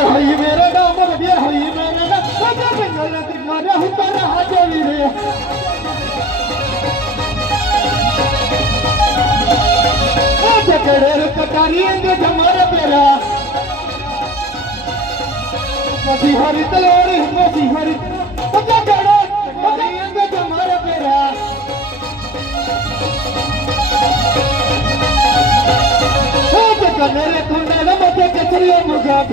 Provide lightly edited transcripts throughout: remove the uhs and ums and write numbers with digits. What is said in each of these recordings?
बढ़िया हई मेरे नाम बढ़िया हई मेरे नाम बजा बंगल तुम्हारे हुतारा हाजरी रे जकड़े कटारी के जमारे पेरा मसी हरी तलवारी मसी हरी जकड़े कटारी के जमारे पेरा जकड़े कुंडे मते केसरिया मुगाट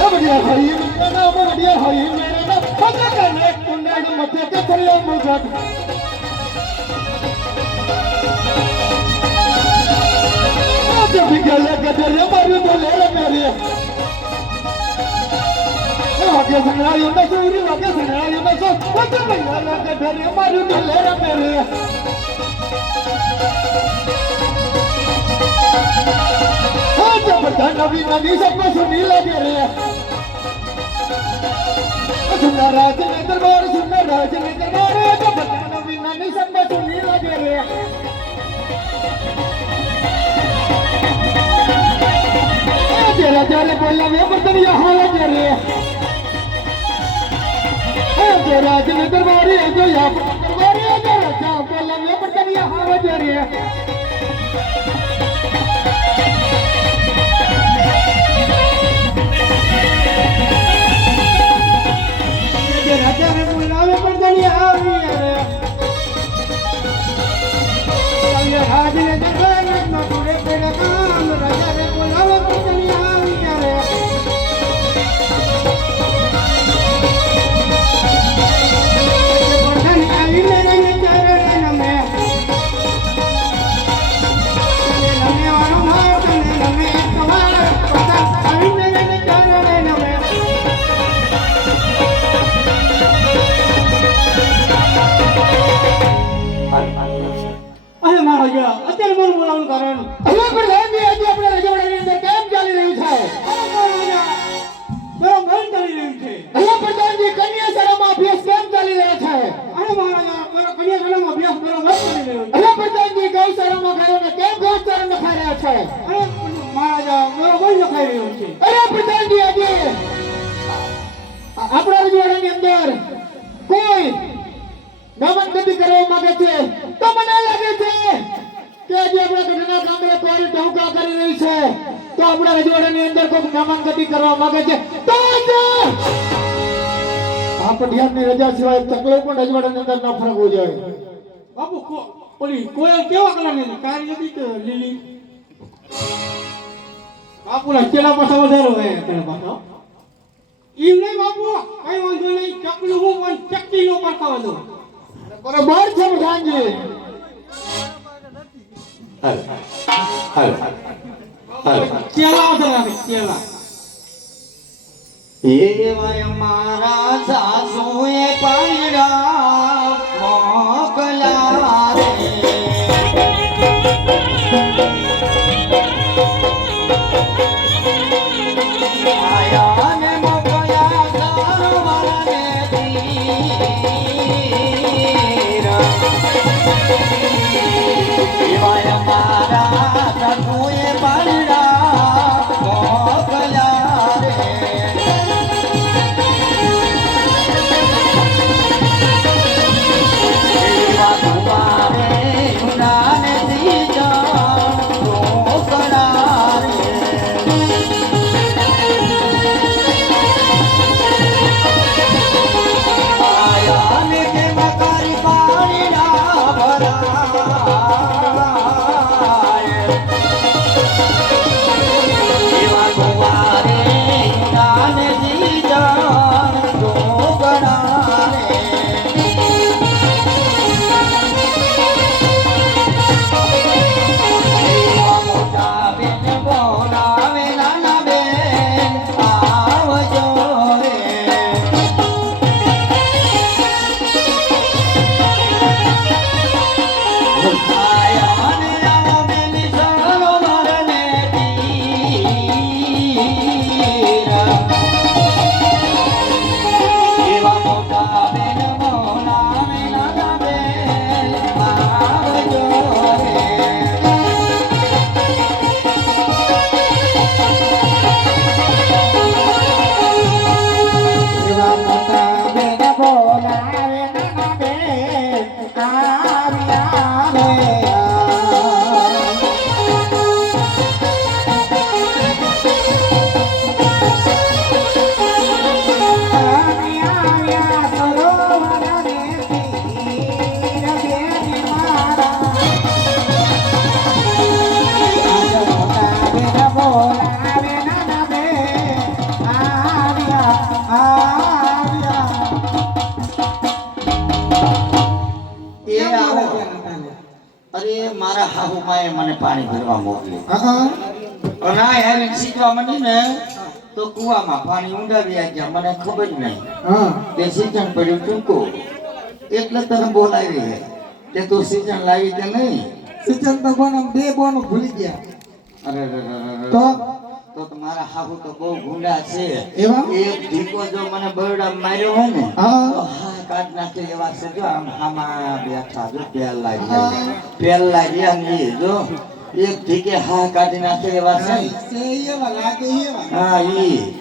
बढ़िया हई मेरे नाम बढ़िया हई मेरे नाम जकड़े कुंडे मते केसरिया मुगाट जब गले गदर मारू बोले मेरे आगे सुनाई ना सूरी आगे सुनाई ना सो जब गले गदर मारू बोले मेरे जब नवी नवी सबको सुनी लगे रे सुना राज ने दरबार जब नवी नवी सबको सुनी लगे रे तेरा जाले बोला मैं बर्तन यहाँ लगे रे जो राज ने दरबारी है जो यहाँ दरबारी है जो राजा बोला मैं बर्तन यहाँ लगे रे जो राजा ने बोला मैं बर्तन यहाँ लगे रे राज ने दरबारी में पूरे पेड़ काम राजा ने बोला मैं बर्तन यहाँ लगे रे અત્યારે મારું બોલાવવાનું કારણ હવે પ્રધાનજી આજે આપણા રજવાડાની અંદર કેમ ચાલી રહ્યું છે મારો મન ચાલી રહ્યું છે હવે પ્રધાનજી કન્યા શાળામાં અભ્યાસ કેમ ચાલી રહ્યો છે અરે મહારાજા મારો કન્યા શાળામાં અભ્યાસ બરોબર ચાલી રહ્યો છે હવે પ્રધાનજી ગૌશાળામાં ગયો ને કેમ ગૌચારણ લખાઈ રહ્યા છે અરે મહારાજા મારો મન લખાઈ રહ્યો છે અરે પ્રધાનજી આજે આપણા રજવાડાની અંદર કોઈ નમનગતિ કરવા માંગે છે તો મને લાગે છે કે આજે આપણા ઘટના કાંગરે કોઈ ટોકા કરી રહી છે તો આપણા રજવાડાની અંદર કોઈ નામાંકિત કરવા માંગે છે તો આ પઢિયારની રજા સિવાય ચકલો પણ રજવાડાની અંદર ન ફરકવો જોઈએ બાપુ ઓલી કોયલ કેવા કલરની કાળી હતી કે લીલી બાપુના ચેલા પાછા વધારો હોય તેના પાછા ઈ નહીં બાપુ કઈ વાંધો નહીં ચકલું હું પણ ચક્કી નો પડકાવ દો બરાબર છે પ્રધાનજી એવાય મારા સાસુએ પાયડા મોકલા રે આયા ને મોકયા કરવાને દીરા એવાય મારા સાસુએ પાયડા મોકલા રે પાણી ભરવા મોકલી હા અને આ હેરીને સીંચવા માંડી ને તો કુવામાં પાણી ઊંડાવી ગયા મને ખબર જ નહીં હા તે સિંચણ પડ્યું ટૂંકું એટલે તને બોલાવી છે કે તું સિંચણ લાવી કે નહીં સિંચન તો બોન બે બોન ભૂલી ગયા અરે તો તો તમારા હાહુ તો બહુ ગુંડા છે એવા? એક ઢીકો જો મને બરડા માર્યો હોય ને હા. તો હા કાઢ નાખે એવા છે જો આમ આમાં બેઠા જો પેલા રહ્યા ને ઈ જો એક ઢીકે હા કાઢી નાખે એવા છે ને. એવા લાગે એવા હા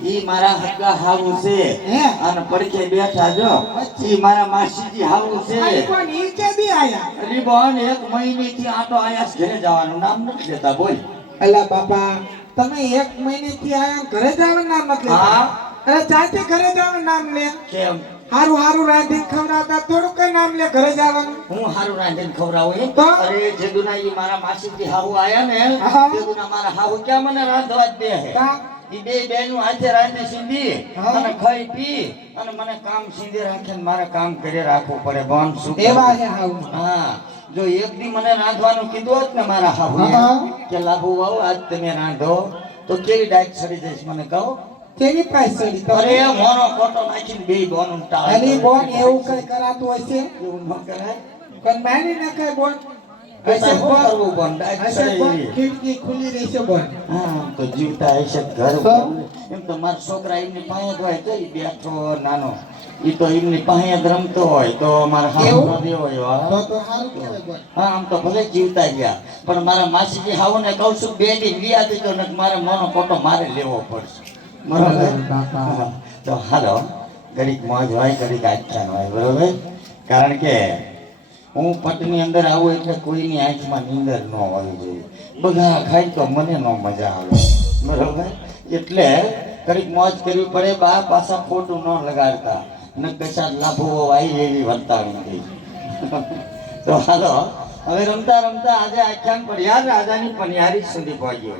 ઈ મારા હક્કા હાવું છે હે? અને પડખે બેઠા જો ઈ મારા માસીજી હાવું છે પણ નીચે બી આયા અલી બોન એક મહિનેથી આટો આયા ઘરે જવાનું નામ નથી દેતા બોલ અલા બાપા તમે એક મહિનેથી આયા ઘરે જવાનું નામ નથી હા. લેતા અરે ચાચે ઘરે જવાનું નામ લે કેમ હારું હારું રાંધીને ખવડાવતા થોડું કઈ નામ લે ઘરે જવાનું હું હારું રાંધીને ખવડાવું એમ તો? અરે જેદુના ઈ મારા માસીજી હાહુ આયા ને હા. જેદુના મારા હાહુ ક્યાં મને રાંધવા જ દે હે કા? ઈ બે બેનું હાથે રાંધી સીંધી હા. અને ખાઈ પી અને મને કામ સીંધી રાખીને મારે કામ કરી રાખવું પડે બોન શું કરું? એવા છે હાવ હા જો એક દી મને રાંધવાનું કીધું હોત ને મારા હાહુએ હા. કે લાભુ વાવ આજ તમે રાંધો તો કેવી ડાયટ સડી જઈશ મને કહો કેવી પ્રાઇસ ચડી તો અરે મોનો કોટો નાખીને બે બોનું ટાળે અલી બોન એવું કઈ કરાતું હોય છે એવું ન કરાય પણ માની ના કઈ બોન કશા હશે શું બોન કરવું બોન ડાયટ હશે બોન સડી ખિડકી ખુલ્લી રહેશે બોન હા તો જીવતા હશે ઘર તો? એમ તો મારા છોકરા એમની પાસે જ હોય તો ઈ બેઠો નાનો ઈ તો એમની પાસે જ રમતો હોય તો મારા હાવ એવું? ન દેવો હોય તો હા. તો સારું કહેવાય બોન હા આમ તો ભલે જીવતા ગયા પણ મારા માસીજી હાવને કહું છું બે દી વિયા દીધો ને મારે મોનો કોટો મારે લેવો પડશે બરોબર બાપા. હા. તો હાલો ઘડીક મોજ હોય ઘડીક આખ્યાન હોય બરોબર કારણ કે હું પટની અંદર આવું એટલે કોઈની આંખમાં નીંદર ન હોવી જોઈએ બધા ખાય તો મને ન મજા આવે બરોબર એટલે ઘડીક મોજ કરવી પડે બા પાછા ખોટું ન લગાડતા ન કશા લાભો આવી એવી વર્તાવી નથી તો હાલો હવે રમતા રમતા આજે આખ્યાન પડિયાર રાજાની પનિયારી સુધી પહોંચ્યો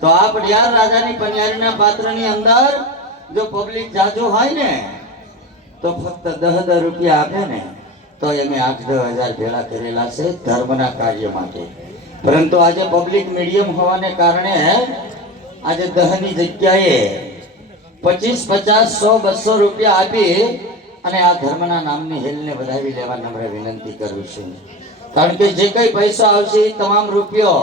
તો આ પડિયાર રાજાની પનિયારીના પાત્રની અંદર જો પબ્લિક જાજુ હોય ને તો ફક્ત 10 રૂપિયા આપે ને તો એમે 8-10 હજાર ભેળા કરેલા છે ધર્મના કાર્ય માટે પરંતુ આજે પબ્લિક મીડિયમ હોવાને કારણે આજે 10 ની જગ્યાએ 25, 50, 100, 200 રૂપિયા આપી અને આ ધર્મના નામની હેલને વધાવી લેવા નમ્ર વિનંતી કરું છું કારણ કે જે કઈ પૈસા આવશે એ તમામ રૂપિયો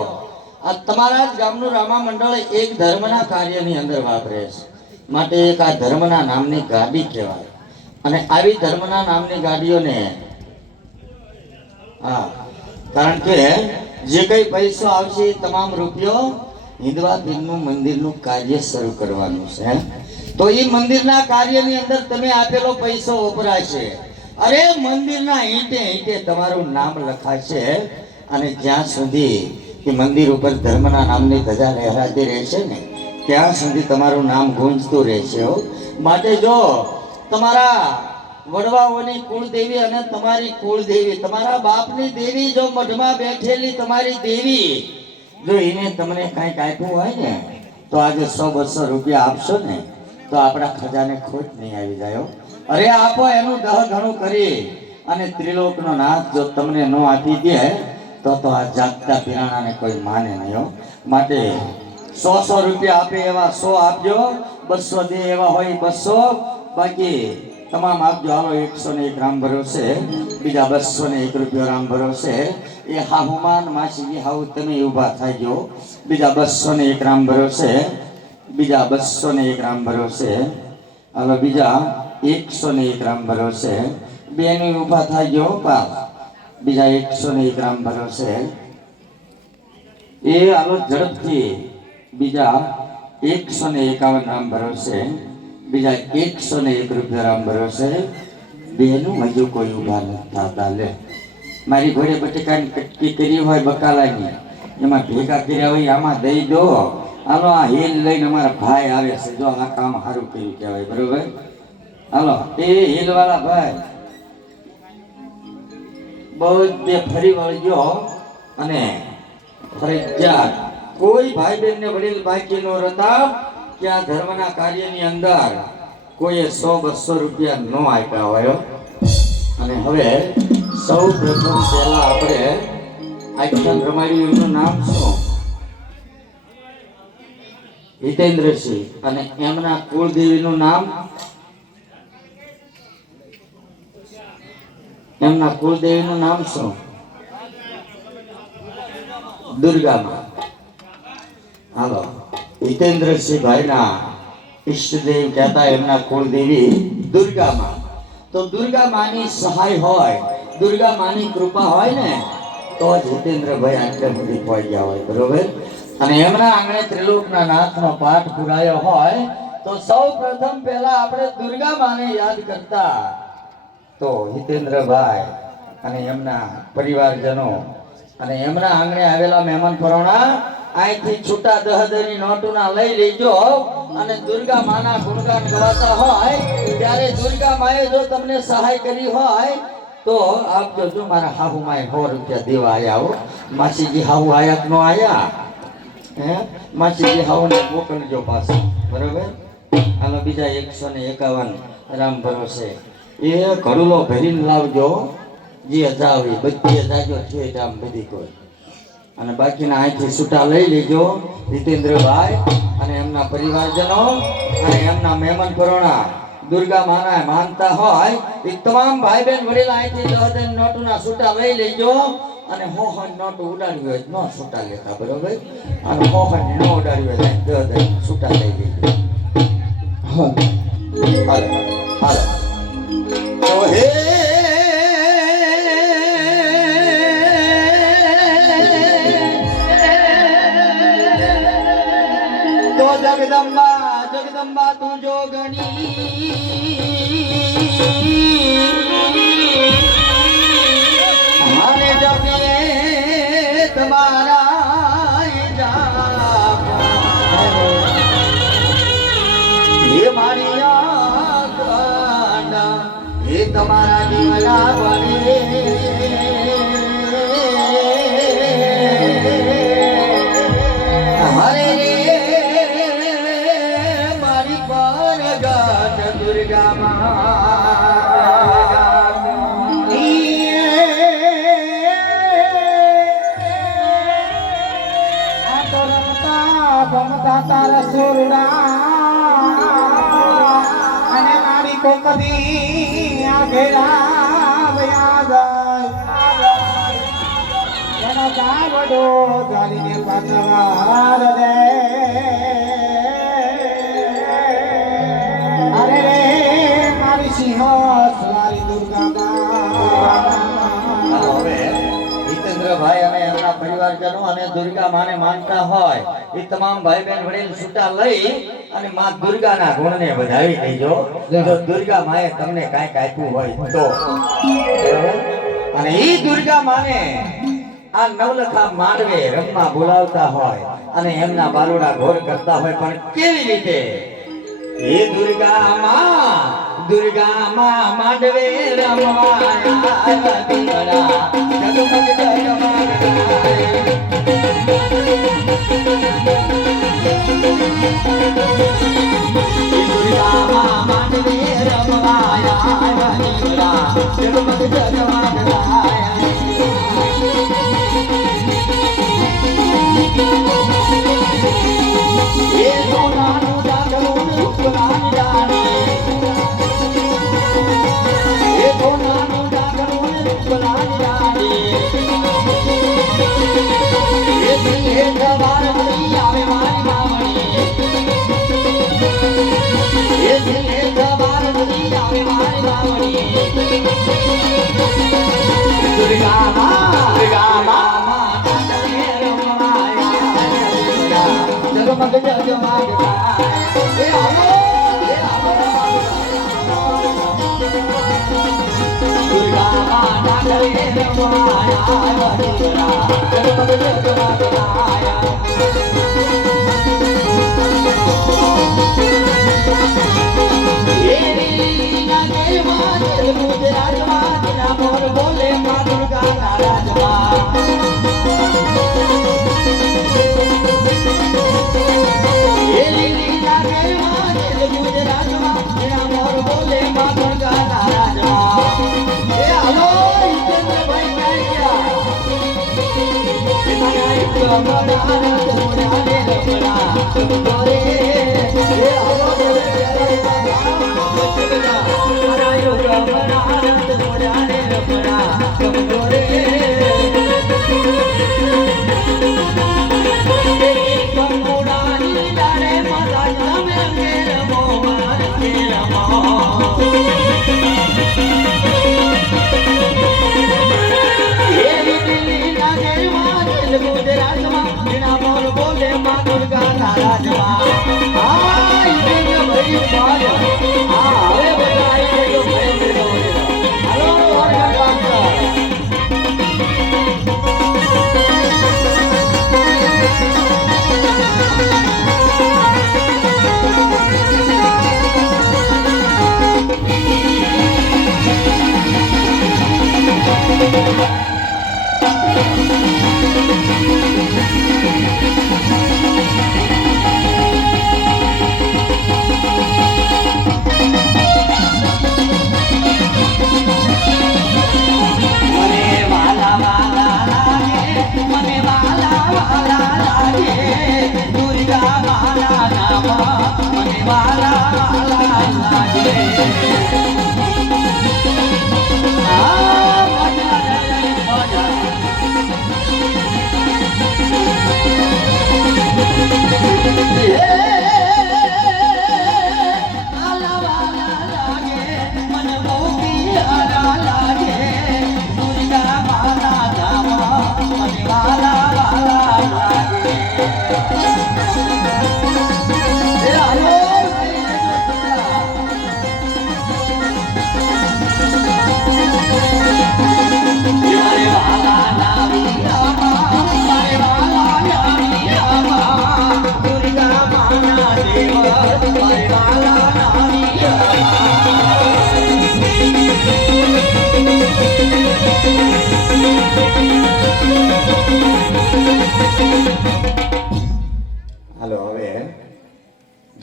આ તમારા જ ગામનું રામા મંડળ એક ધર્મના કાર્યની અંદર વાપરે છે માટે એક આ ધર્મના નામની ગાડી કહેવાય અને આવી ધર્મના નામની ગાડીઓને હા કારણ કે જે કઈ પૈસો આવશે એ તમામ રૂપિયો હિન્દવા પીરનું મંદિરનું કાર્ય શરૂ કરવાનું છે તો એ મંદિરના કાર્યની અંદર તમે આપેલો પૈસો વપરાશે અરે મંદિરના ઈંટે ઈંટે તમારું નામ લખાશે અને જ્યાં સુધી એ મંદિર ઉપર ધર્મના નામની ધજા લહેરાતી રહેશે ને ત્યાં સુધી તમારું નામ ગુંજતું રહેશે હો. માટે જો તમારા વડવાઓની કુળદેવી અને તમારી કુળદેવી તમારા બાપની દેવી જો મઢમાં બેઠેલી તમારી દેવી જો એને તમને કાંઈક આપ્યું હોય ને તો આજે 100-200 રૂપિયા આપશો ને તો આપણા ખજાને ખોટ નહીં આવી જાય હો. અરે આપો એનું 10 ગણું કરી અને ત્રિલોકનો નાથ જો તમને ન આપી દે તો આ જાગતા પીરાણાને કોઈ માને નહીં હો. માટે 100 રૂપિયા આપે એવા 100 આપજો 200 દે એવા હોય 200 બાકી તમામ આપજો હાલો 101 રામ ભરોસે બીજા 201 રૂપિયા રામ ભરોસે એ હાહુમાન માસીજી હાહુ તમે ઊભા થઈ ગયો બીજા 201 રામ ભરોસે બીજા 201 રામ ભરોસે હાલો બીજા 101 રામ ભરોસે બેની ઊભા થઈ ગયો બા બીજા 101 રામ ભરોસે એ હાલો ઝડપથી બીજા 151 રામ ભરોસે બીજા 101 રૂપિયા રામ ભરોસે બેનું હજુ કોઈ ઊભા નથી થતા લે મારી ઘોડે બટેકાની કટકી કરી હોય બકાલાની એમાં ભેગા કર્યા હોય આમાં દઈ દો હાલો આ હિલ લઈને અમારા ભાઈ આવે છે જો આ કામ સારું કર્યું કહેવાય બરોબર હાલો એ હિલ વાળા ભાઈ બધે ફરી વળજો અને ફરજિયાત કોઈ ભાઈ બહેનને વડીલ બાકી નો રહેતા કે આ ધર્મના કાર્યની અંદર કોઈએ 100-200 રૂપિયા ન આપ્યા હોય અને હવે સૌ પ્રથમ પહેલા આપણે આખ્યાન રમાડ્યું એનું નામ શું હિતેન્દ્રસિંહ અને એમના કુળદેવીનું નામ એમના કુળદેવીનું નામ શું? દુર્ગામાં. હાલો, હિતેન્દ્રસિંહ ભાઈના ઈષ્ટદેવ કહેતા એમના કુળદેવી દુર્ગામાં. તો દુર્ગા માની સહાય હોય, દુર્ગા માની કૃપા હોય ને તો જ હિતેન્દ્રભાઈ આટલે સુધી પહોંચ્યા હોય, બરોબર. અને એમના આંગણે ત્રિલોકના નાથનો પાઠ પુરાયો હોય તો સૌ પ્રથમ પહેલા આપણે દુર્ગા માને યાદ કરતા તો હિતેન્દ્રભાઈ અને એમના પરિવારજનો અને એમના આંગણે આવેલા મહેમાન પરોણા અહીંથી છૂટા દહદની નોટોના લઈ લેજો અને દુર્ગા માના ગુણગાન ગવાતા હોય ત્યારે દુર્ગા માએ જો તમને સહાય કરી હોય તો આપજો. જો મારા હાહુ માએ 100 રૂપિયા દેવા આયા હો. માસીજી હાહુ આયા નો આયા? હે માસીજી હાહુને મોકલજો પાછા, બરોબર. હાલો, બીજા 151 રામ ભરોસે એ ઘડુલો ભરીને લાવજો. જે હજાવી બધી હજાજો છે આમ બધી કોઈ. અને બાકીના અહીંથી છૂટા લઈ લેજો હિતેન્દ્રભાઈ અને એમના પરિવારજનો અને એમના મહેમાન પરોણા દુર્ગા માના માનતા હોય એ તમામ ભાઈ બહેન વડીલ અહીંથી 10 નોટોના છૂટા લઈ લેજો. અને 100 નોટો ઉડાડવી હોય ન છૂટા લેતા, બરોબર. અને 100 ન ઉડાડવી હોય 10 છૂટા લઈ લેજો. હાલો હાલો તો હે તો જગદંબા જગદંબા તું જોગણી માને જપીએ તમારા હે મારી આંખના હે તમારા જીવના બને હરે મારી પર ગાત દુર્ગા તારા સુરડા અને મારી કોકદી આઘેરા યાદ એનો ગાવડો ગાલીને પાછવાર દે અરે રે મારી સિંહ સવારી દુર્ગા. હવે હિતેન્દ્રભાઈ અને એમના પરિવારજનો અને દુર્ગા માને માનતા હોય એ તમામ ભાઈ બહેન વડીલ છૂટા લઈ અને માં દુર્ગાના ગુણને વધાવી દેજો. જો દુર્ગા માએ તમને કાંઈક આપ્યું હોય તો, બરાબર. અને ઈ દુર્ગા માને આ નવલખા માંડવે રમવા બોલાવતા હોય અને એમના બાલુડા ઘોર કરતા હોય, પણ કેવી રીતે? હે દુર્ગા માં માંડવે રમવા આવ્યા દીવડા જગમગ રમણા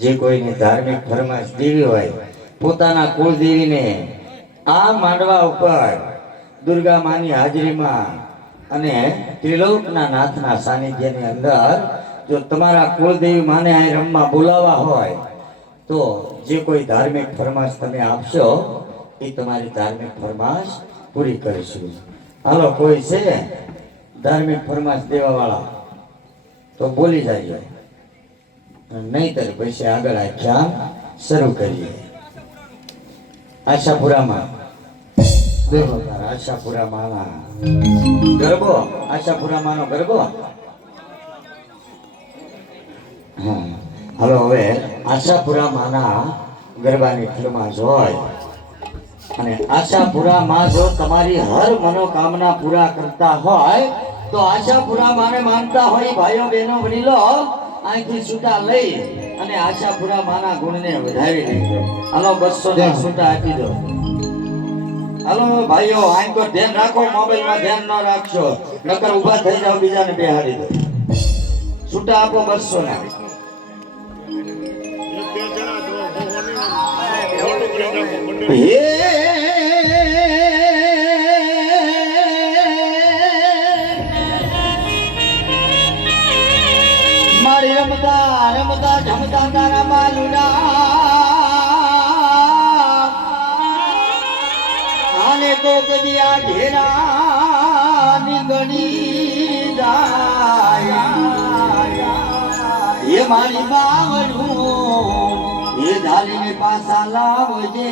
જે કોઈની ધાર્મિક ફરમાશ દેવી હોય પોતાના કુળદેવીને આ માંડવા ઉપર દુર્ગા માની હાજરીમાં અને ત્રિલોકના નાથના સાનિધ્યની અંદર જો તમારા કુળદેવી માને અહીં રમવા બોલાવવા હોય તો જે કોઈ ધાર્મિક ફરમાશ તમે આપશો એ તમારી ધાર્મિક ફરમાશ પૂરી કરીશું. હાલો, કોઈ છે ધાર્મિક ફરમાશ દેવા વાળા તો બોલી જાય, નહીતર પછી આગળ આખ્યાન શરૂ કરીએ. આશાપુરામાં આશાપુરામાં ગરબો, આશાપુરામાંનો ગરબો. હા, હાલો હવે આશાપુરામાંના ગરબાની ફરમાશ હોય અને આશાપુરામાં જો તમારી હર મનોકામના પૂરા કરતા હોય તો આશાપુરામાંને માનતા હોય ભાઈઓ બહેનો વડીલો અહીંથી છૂટા લઈ અને આશાપુરા માના ગુણને વધારી લેજો. હાલો 200 છૂટા આપી દો. હાલો ભાઈઓ, અહીં તો ધ્યાન રાખો, મોબાઈલમાં ધ્યાન ન રાખશો, નકર ઊભા થઈ જાવ, બીજાને બેહાડી દો. છૂટા આપો 200 ના. મારી રમતા રમતા જમતા તારા બાલુના આને તો કદી આ ઘેરા નીકળી જાય. એ મારી બાવડું એ ધાલીને પાછા લાવજે.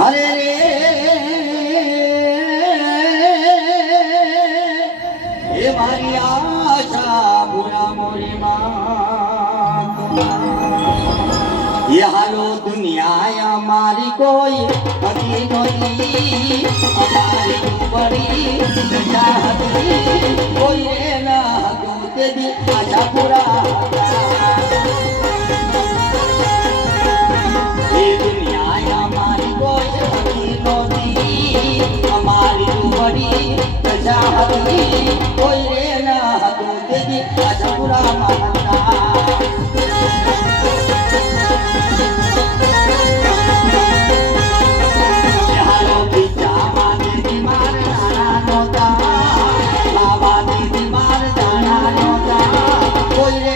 હરે રે એ મારી આશા પૂરા મોરી માં. એ હાલો દુનિયા અમારી કોઈ હતી નહોતી, અમારી બડી હતી કોઈ રે ન હતું તેથી આશા પૂરા. એ દુનિયા અમારી કોઈ હતી નહોતી, અમારી બડી હતી કોઈ રે ન હતું તેથી આશા પૂરા માનતા. કોઈ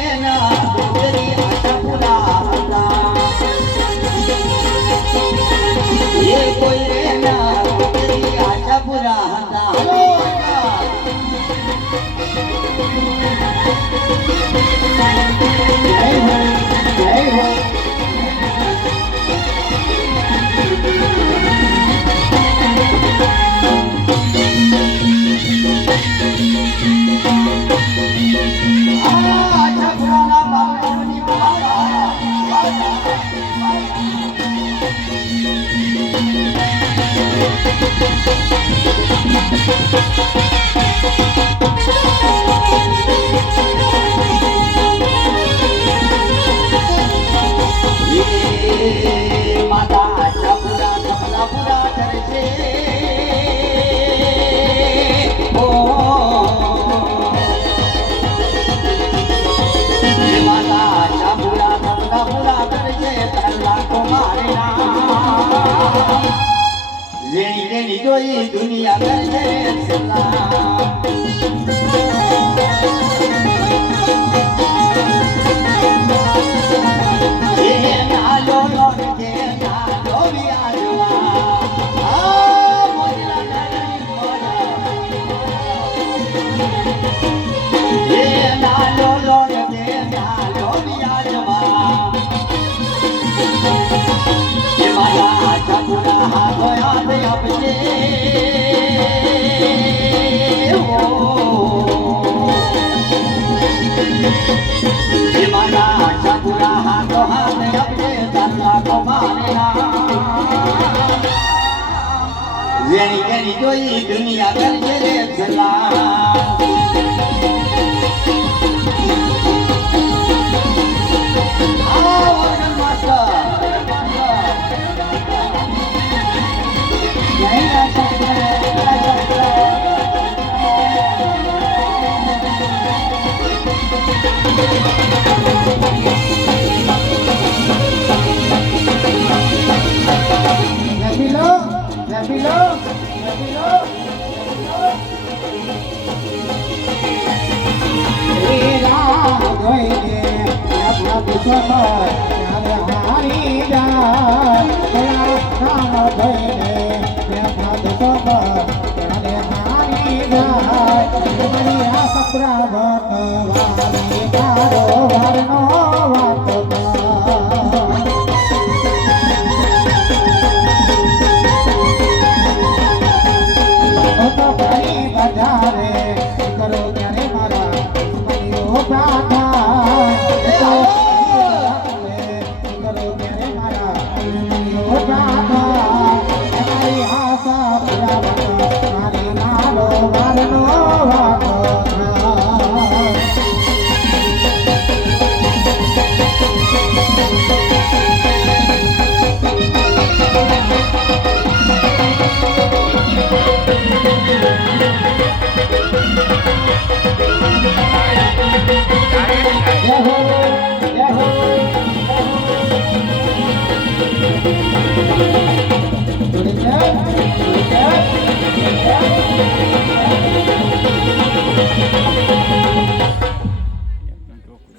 હાથો યાદ આપજે મારા ચાપુરા હાથો હાથ આપજે તારા કમાનેના જેની કેની જોઈ દુનિયા કરજે રે સલામ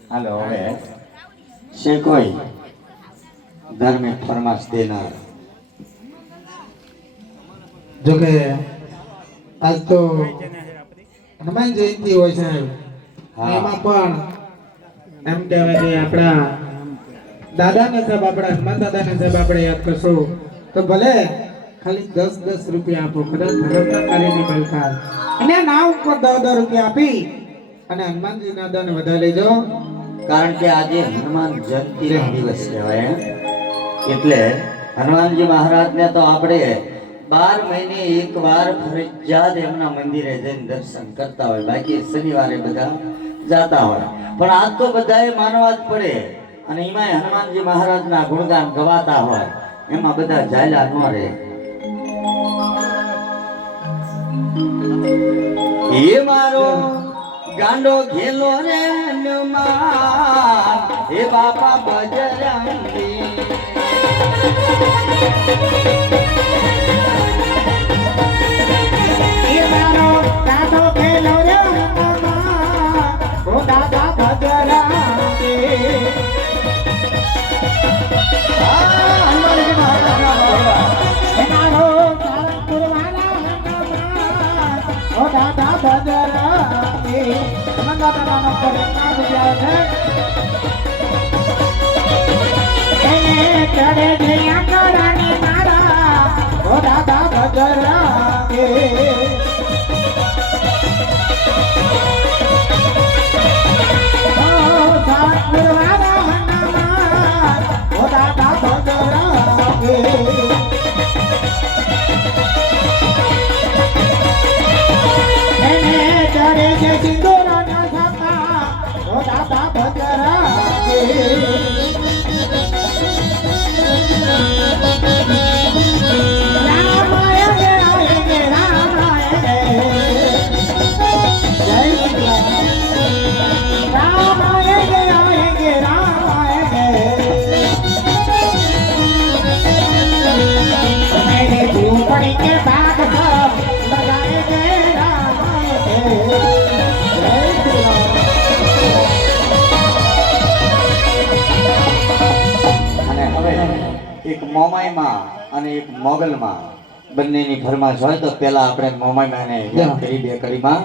હાલો હવે છે કોઈ ધાર્મિક ફરમાશ દેનાર જોકે આજ તો હનુમાન જયંતિ હોય છે એમાં પણ એમ કહેવાય કે આપણા દાદાને સાહેબ આપણા હનુમાન દાદાને સાહેબ આપણે યાદ કરશું તો ભલે ખાલી 10 રૂપિયા આપો કદાચ ધર્મના કાર્યની બલકાર અને ના ઉપર 10 રૂપિયા આપી અને હનુમાનજી દાદાને વધાવી લેજો કારણ કે આજે હનુમાન જયંતિ દિવસ કહેવાય એટલે હનુમાનજી મહારાજને તો આપણે 12 મહિને એકવાર ફરજિયાત એમના મંદિરે જઈને દર્શન કરતા હોય બાકી શનિવારે બધા જાતા હોય પણ આજ તો બધાએ માનવા જ પડે અને એમાંય હનુમાનજી મહારાજના ગુણગાન ગવાતા હોય એમાં બધા જાયલા ન રહે એ મારો ગાંડો ઘેલો રે હનુમાન હે બાપા બજરંગી એ મારો ગાંડો ઘેલો રે હનુમાન ઓ દાદા બજરંગી હનુમાનજી મહારાજ એ મારો સારંગપુર વાલા હનુમાન ઓ દાદા બજરંગી હનુમાન દાદાનો પરિવાર ગુજરાત છે ચડે જયા કરાની મારા ઓ દાદા બજરંગી ઓ સારંગપુર વાલા હનુમાન ઓ દાદા બજરંગી ચડે છે સિંદૂરના સાપા ઓ દાદા બજરંગી એક મોમાઈમાં અને એક મોગલમાં બંનેની ફરમાશ હોય તો પેલા આપણે મોમાઈમાં યાદ કરી બે કરીમાં